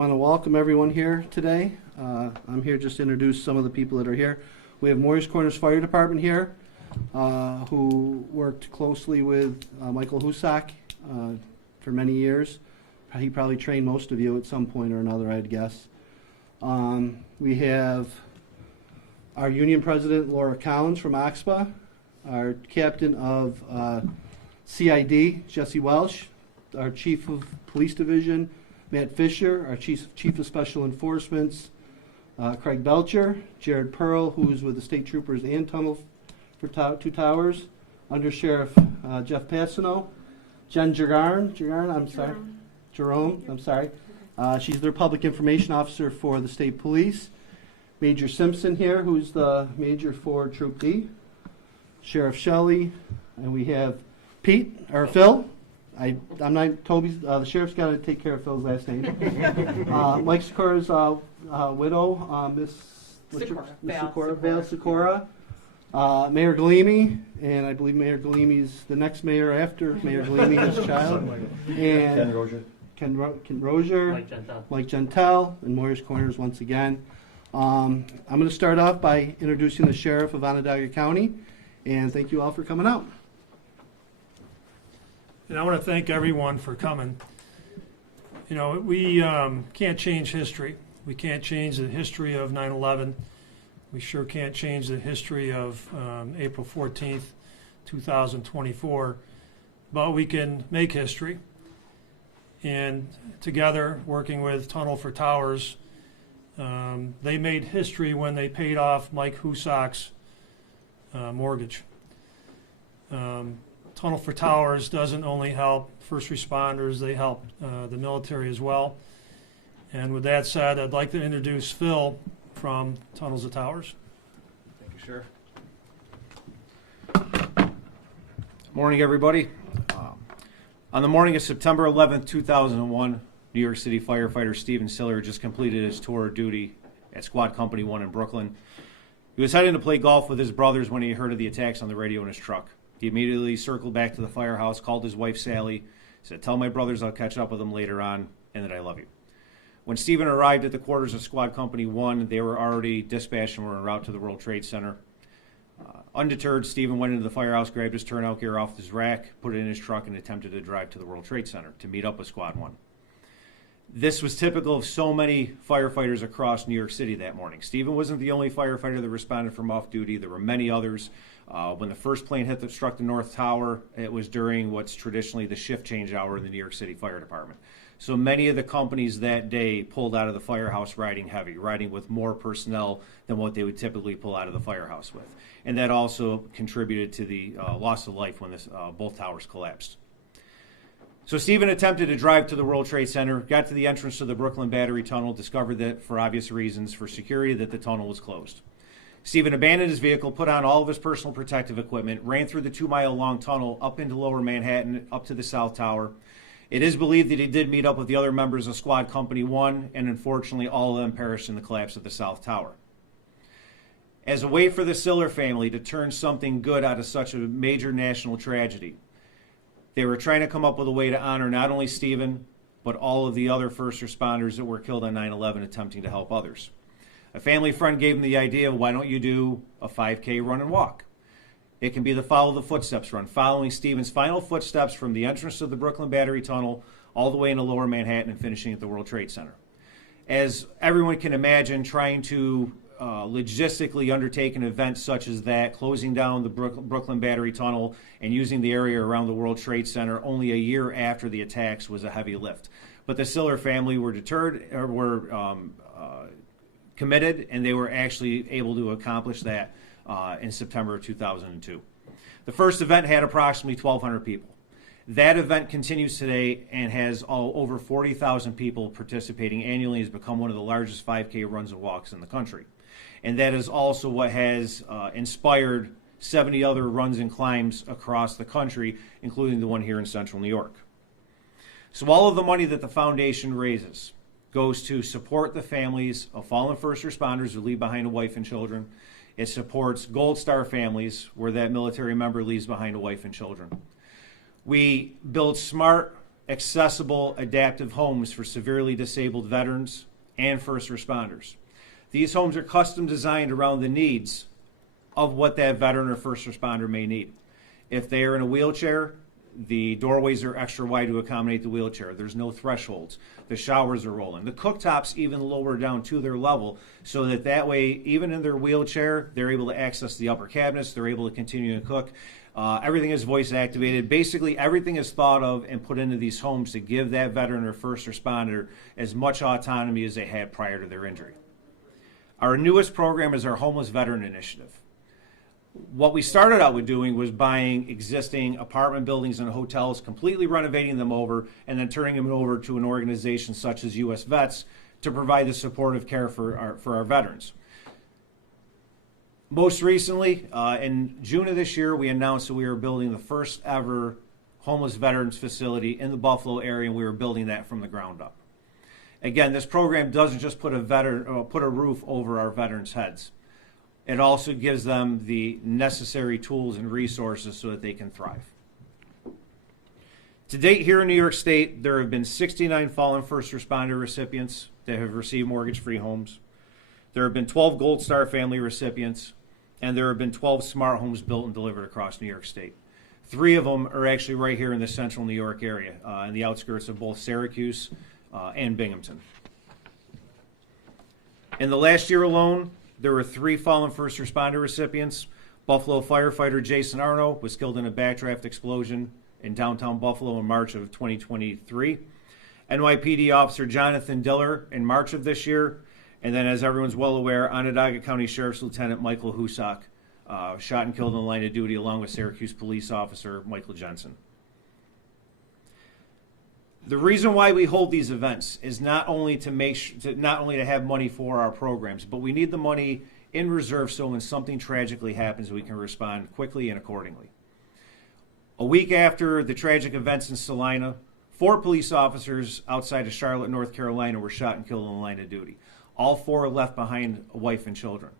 I want to welcome everyone here today. I'm here just to introduce some of the people that are here. We have Moyers Corners Fire Department here, who worked closely with Michael Husak for many years. He probably trained most of you at some point or another, I'd guess. We have our union president, Laura Collins from OXPA, our captain of CID, Jesse Welsh, our chief of police division, Matt Fisher, our chief of special enforcements, Craig Belcher, Jared Pearl, who's with the state troopers and Tunnel for Two Towers, Under Sheriff Jeff Passano, Jen Jerome, she's their public information officer for the state police, Major Simpson here, who's the major for Troop D, Sheriff Shelley, and we have Phil. I'm not Toby's. The sheriff's got to take care of Phil's last name. Mike Sikora's widow, Miss Sikora, Valerie Sor, Mayor Galimi, and I believe Mayor Galimi's the next mayor after Mayor Galimi, his child, and Ken Rozier, Mike Gentile, and Moyers Corners once again. I'm going to start off by introducing the sheriff of Onondaga County, and thank you all for coming out. And I want to thank everyone for coming. You know, we can't change history. We can't change the history of 9/11. We sure can't change the history of April 14th, 2024. But we can make history. And together, working with Tunnel for Towers, they made history when they paid off Mike Husak's mortgage. Tunnel for Towers doesn't only help first responders, they help the military as well. And with that said, I'd like to introduce Phil from Tunnels of Towers. Thank you, Sheriff. Morning, everybody. On the morning of September 11th, 2001, New York City firefighter Stephen Siller just completed his tour of duty at Squad Company 1 in Brooklyn. He was heading to play golf with his brothers when he heard of the attacks on the radio in his truck. He immediately circled back to the firehouse, called his wife Sally, said, "Tell my brothers I'll catch up with them later on, and that I love you." When Stephen arrived at the quarters of Squad Company 1, they were already dispatched and were en route to the World Trade Center. Undeterred, Stephen went into the firehouse, grabbed his turnout gear off his rack, put it in his truck, and attempted to drive to the World Trade Center to meet up with Squad 1. This was typical of so many firefighters across New York City that morning. Stephen wasn't the only firefighter that responded from off-duty. There were many others. When the first plane struck the North Tower, it was during what's traditionally the shift change hour in the New York City Fire Department. So many of the companies that day pulled out of the firehouse riding heavy, riding with more personnel than what they would typically pull out of the firehouse with. And that also contributed to the loss of life when both towers collapsed. So Stephen attempted to drive to the World Trade Center, got to the entrance to the Brooklyn Battery Tunnel, discovered that, for obvious reasons, for security, that the tunnel was closed. Stephen abandoned his vehicle, put on all of his personal protective equipment, ran through the 2-mile-long tunnel up into Lower Manhattan, up to the South Tower. It is believed that he did meet up with the other members of Squad Company 1, and unfortunately all of them perished in the collapse of the South Tower. As a way for the Siller family to turn something good out of such a major national tragedy, they were trying to come up with a way to honor not only Stephen, but all of the other first responders that were killed on 9/11 attempting to help others. A family friend gave him the idea, why don't you do a 5K run and walk? It can be the Follow the Footsteps run, following Stephen's final footsteps from the entrance of the Brooklyn Battery Tunnel all the way into Lower Manhattan and finishing at the World Trade Center. As everyone can imagine, trying to logistically undertake an event such as that, closing down the Brooklyn Battery Tunnel and using the area around the World Trade Center only a year after the attacks was a heavy lift. But the Siller family were committed, and they were actually able to accomplish that in September of 2002. The first event had approximately 1,200 people. That event continues today and has over 40,000 people participating annually. Has become one of the largest 5K runs and walks in the country. And that is also what has inspired 70 other runs and climbs across the country, including the one here in Central New York. So all of the money that the foundation raises goes to support the families of fallen first responders who leave behind a wife and children. It supports Gold Star families, where that military member leaves behind a wife and children. We build smart, accessible, adaptive homes for severely disabled veterans and first responders. These homes are custom designed around the needs of what that veteran or first responder may need. If they are in a wheelchair, the doorways are extra wide to accommodate the wheelchair. There's no thresholds. The showers are rolling. The cooktops even lower down to their level so that way, even in their wheelchair, they're able to access the upper cabinets. They're able to continue to cook. Everything is voice activated. Basically, everything is thought of and put into these homes to give that veteran or first responder as much autonomy as they had prior to their injury. Our newest program is our Homeless Veteran Initiative. What we started out with doing was buying existing apartment buildings and hotels, completely renovating them over, and then turning them over to an organization such as U.S. Vets to provide the supportive care for our veterans. Most recently, in June of this year, we announced that we were building the first ever homeless veterans facility in the Buffalo area, and we were building that from the ground up. Again, this program doesn't just put a roof over our veterans' heads. It also gives them the necessary tools and resources so that they can thrive. To date, here in New York State, there have been 69 fallen first responder recipients that have received mortgage-free homes. There have been 12 Gold Star family recipients, and there have been 12 smart homes built and delivered across New York State. 3 of them are actually right here in the central New York area, in the outskirts of both Syracuse and Binghamton. In the last year alone, there were 3 fallen first responder recipients. Buffalo firefighter Jason Arno was killed in a backdraft explosion in downtown Buffalo in March of 2023. NYPD officer Jonathan Diller in March of this year. And then, as everyone's well aware, Onondaga County Sheriff's Lieutenant Michael Husak shot and killed in the line of duty along with Syracuse police officer Michael Jensen. The reason why we hold these events is not only to have money for our programs, but we need the money in reserve so when something tragically happens, we can respond quickly and accordingly. A week after the tragic events in Salina, 4 police officers outside of Charlotte, North Carolina were shot and killed in the line of duty. All 4 left behind a wife and children.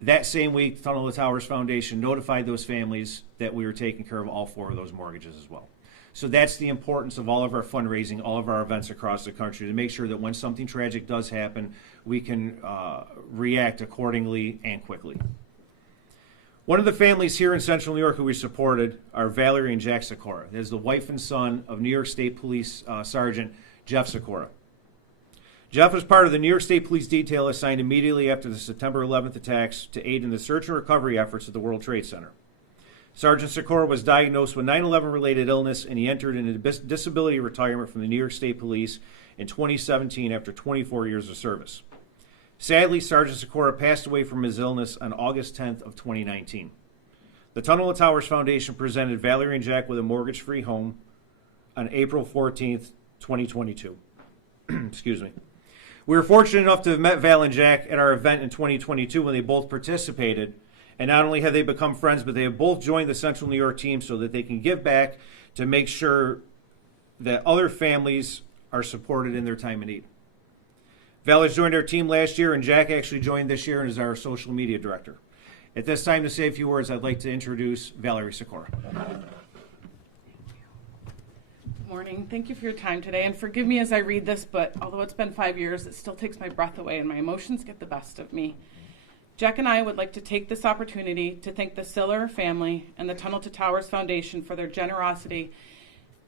That same week, the Tunnel to Towers Foundation notified those families that we were taking care of all 4 of those mortgages as well. So that's the importance of all of our fundraising, all of our events across the country, to make sure that when something tragic does happen, we can react accordingly and quickly. One of the families here in Central New York who we supported are Valerie and Jack Sikora. That is the wife and son of New York State Police Sergeant Jeff Sikora. Jeff was part of the New York State Police detail assigned immediately after the September 11th attacks to aid in the search and recovery efforts at the World Trade Center. Sergeant Sikora was diagnosed with 9/11 related illness, and he entered into disability retirement from the New York State Police in 2017 after 24 years of service. Sadly, Sergeant Sikora passed away from his illness on August 10th of 2019. The Tunnel to Towers Foundation presented Valerie and Jack with a mortgage-free home on April 14th, 2022. Excuse me. We were fortunate enough to have met Val and Jack at our event in 2022 when they both participated. And not only have they become friends, but they have both joined the Central New York team so that they can give back to make sure that other families are supported in their time of need. Val has joined our team last year, and Jack actually joined this year and is our social media director. At this time, to say a few words, I'd like to introduce Valerie Sor. Good morning. Thank you for your time today, and forgive me as I read this, but although it's been 5 years, it still takes my breath away and my emotions get the best of me. Jack and I would like to take this opportunity to thank the Siller family and the Tunnel to Towers Foundation for their generosity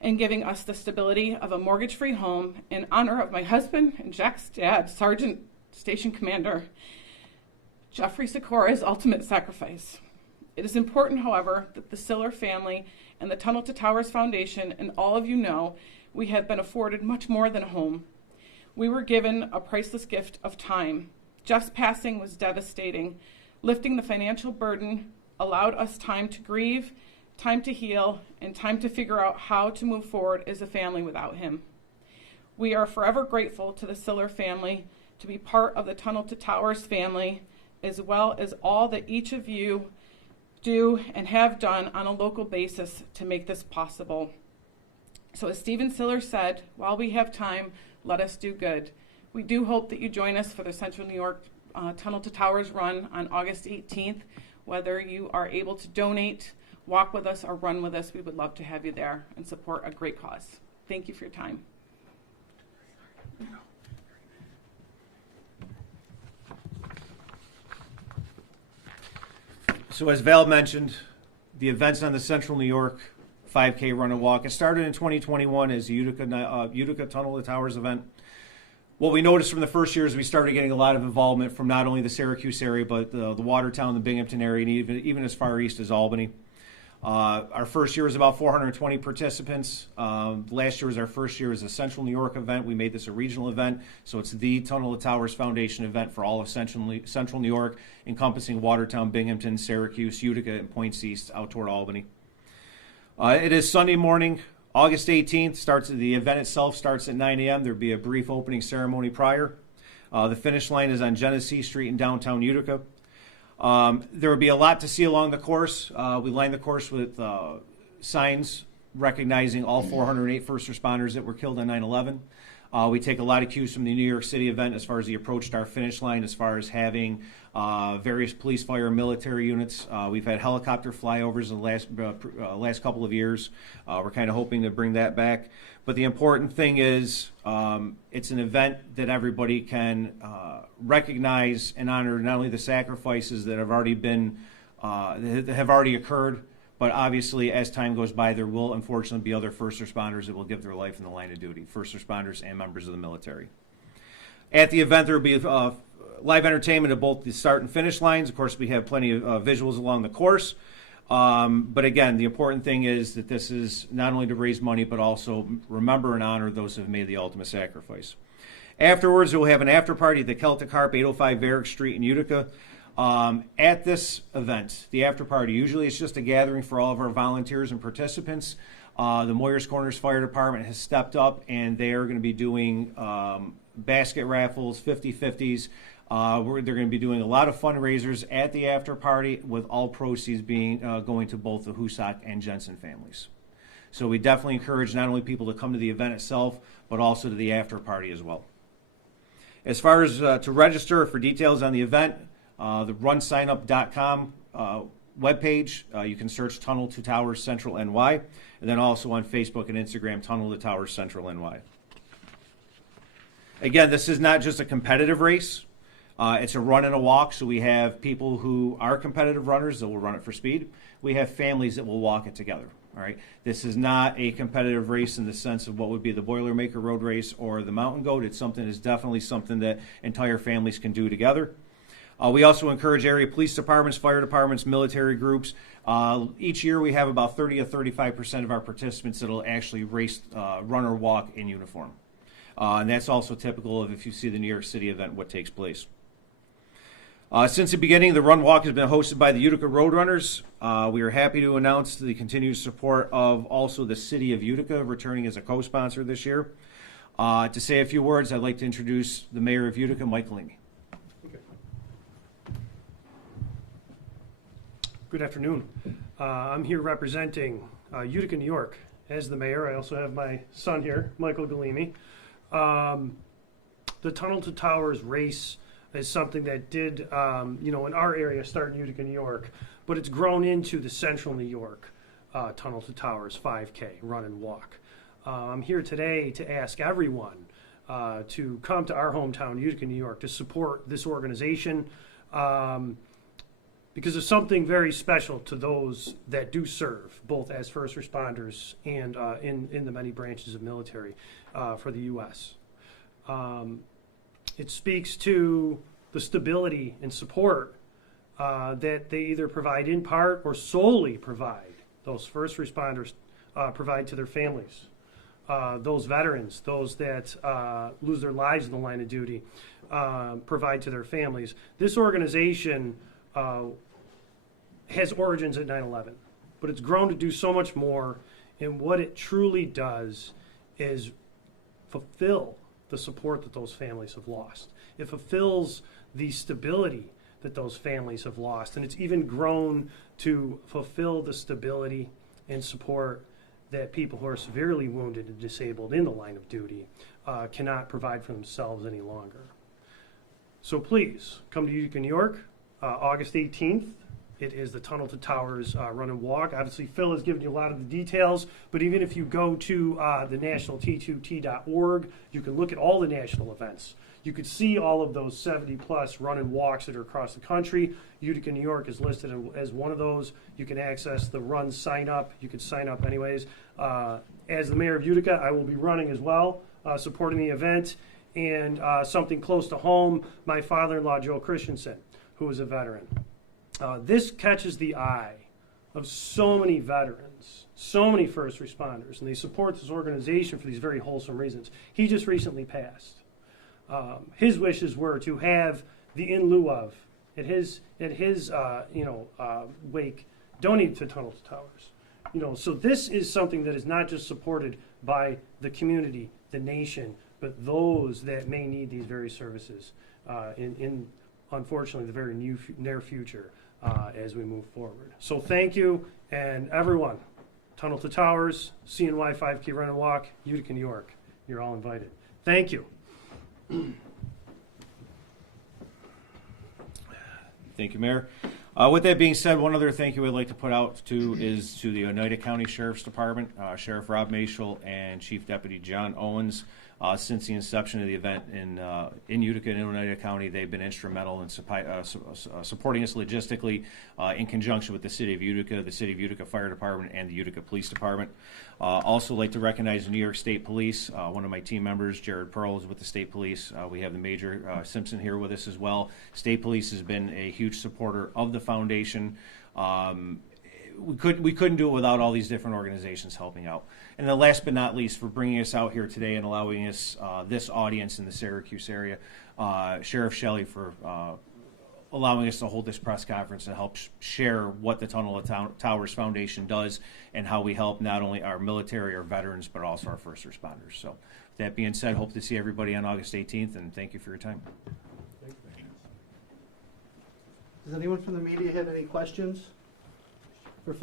in giving us the stability of a mortgage-free home in honor of my husband and Jack's dad, Sergeant Station Commander Jeffrey Sikora's ultimate sacrifice. It is important, however, that the Siller family and the Tunnel to Towers Foundation and all of you know we have been afforded much more than a home. We were given a priceless gift of time. Jeff's passing was devastating. Lifting the financial burden allowed us time to grieve, time to heal, and time to figure out how to move forward as a family without him. We are forever grateful to the Siller family to be part of the Tunnel to Towers family, as well as all that each of you do and have done on a local basis to make this possible. So as Stephen Siller said, while we have time, let us do good. We do hope that you join us for the Central New York Tunnel to Towers run on August 18th. Whether you are able to donate, walk with us, or run with us, we would love to have you there and support a great cause. Thank you for your time. So as Val mentioned, the events on the Central New York 5K Run and Walk, it started in 2021 as the Utica Tunnel to Towers event. What we noticed from the first year is we started getting a lot of involvement from not only the Syracuse area, but the Watertown, the Binghamton area, and even as far east as Albany. Our first year was about 420 participants. Last year was our first year as a Central New York event. We made this a regional event, so it's the Tunnel to Towers Foundation event for all of Central New York, encompassing Watertown, Binghamton, Syracuse, Utica, and points east out toward Albany. It is Sunday morning, August 18th. The event itself starts at 9 a.m. There'll be a brief opening ceremony prior. The finish line is on Genesee Street in downtown Utica. There will be a lot to see along the course. We line the course with signs recognizing all 408 first responders that were killed on 9/11. We take a lot of cues from the New York City event as far as the approach to our finish line, as far as having various police, fire, and military units. We've had helicopter flyovers in the last couple of years. We're kind of hoping to bring that back. But the important thing is it's an event that everybody can recognize and honor not only the sacrifices that have already been that have already occurred, but obviously as time goes by, there will unfortunately be other first responders that will give their life in the line of duty, first responders and members of the military. At the event, there will be live entertainment at both the start and finish lines. Of course, we have plenty of visuals along the course. But again, the important thing is that this is not only to raise money, but also remember and honor those who have made the ultimate sacrifice. Afterwards, we'll have an after party at the Celtic Harp, 805 Varick Street in Utica. At this event, the after party, usually it's just a gathering for all of our volunteers and participants. The Moyers Corners Fire Department has stepped up, and they are going to be doing basket raffles, 50-50s. They're going to be doing a lot of fundraisers at the after party, with all proceeds being going to both the Husak and Jensen families. So we definitely encourage not only people to come to the event itself, but also to the after party as well. As far as to register for details on the event, the runsignup.com webpage, you can search Tunnel to Towers Central NY, and then also on Facebook and Instagram, Tunnel to Towers Central NY. Again, this is not just a competitive race. It's a run and a walk, so we have people who are competitive runners that will run it for speed. We have families that will walk it together. All right. This is not a competitive race in the sense of what would be the Boilermaker Road Race or the Mountain Goat. It's definitely something that entire families can do together. We also encourage area police departments, fire departments, military groups. Each year we have about 30 to 35% of our participants that will actually race, run or walk in uniform. And that's also typical of, if you see the New York City event, what takes place. Since the beginning, the Run Walk has been hosted by the Utica Roadrunners. We are happy to announce the continued support of also the City of Utica, returning as a co-sponsor this year. To say a few words, I'd like to introduce the Mayor of Utica, Mike Leamy. Good afternoon. I'm here representing Utica, New York as the mayor. I also have my son here, Michael Galimi. The Tunnel to Towers race is something that did, in our area start in Utica, New York, but it's grown into the Central New York Tunnel to Towers 5K run and walk. I'm here today to ask everyone to come to our hometown, Utica, New York, to support this organization. Because of something very special to those that do serve, both as first responders and in the many branches of military for the U.S. It speaks to the stability and support that they either provide in part or solely provide, those first responders provide to their families, those veterans, those that lose their lives in the line of duty, provide to their families. This organization has origins at 9/11, but it's grown to do so much more, and what it truly does is fulfill the support that those families have lost. It fulfills the stability that those families have lost, and it's even grown to fulfill the stability and support that people who are severely wounded and disabled in the line of duty cannot provide for themselves any longer. So please, come to Utica, New York, August 18th It is the Tunnel to Towers Run and Walk. Obviously, Phil has given you a lot of the details, but even if you go to the nationalt2t.org, you can look at all the national events. You could see all of those 70-plus run and walks that are across the country. Utica, New York is listed as one of those. You can access the run sign up. You could sign up anyways. As the mayor of Utica, I will be running as well, supporting the event. And something close to home, my father-in-law, Joe Christensen, who is a veteran. This catches the eye of so many veterans, so many first responders, and they support this organization for these very wholesome reasons. He just recently passed. His wishes were to have the in lieu of at his wake donated to Tunnel to Towers. So this is something that is not just supported by the community, the nation, but those that may need these very services in unfortunately the very near future as we move forward. So thank you, and everyone, Tunnel to Towers, CNY 5K Run and Walk, Utica, New York, you're all invited. Thank you. Thank you, Mayor. With that being said, one other thank you I'd like to put out is to the Oneida County Sheriff's Department, Sheriff Rob Mashel and Chief Deputy John Owens. Since the inception of the event in Utica and Oneida County, they've been instrumental in supporting us logistically in conjunction with the City of Utica Fire Department, and the Utica Police Department. Also like to recognize the New York State Police. One of my team members, Jared Pearl, is with the State Police. We have the Major Simpson here with us as well. State Police has been a huge supporter of the foundation. We couldn't do it without all these different organizations helping out. And then last but not least, for bringing us out here today and allowing us this audience in the Syracuse area, Sheriff Shelley for allowing us to hold this press conference and help share what the Tunnel to Towers Foundation does and how we help not only our military, our veterans, but also our first responders. So with that being said, hope to see everybody on August 18th, and thank you for your time. Does anyone from the media have any questions?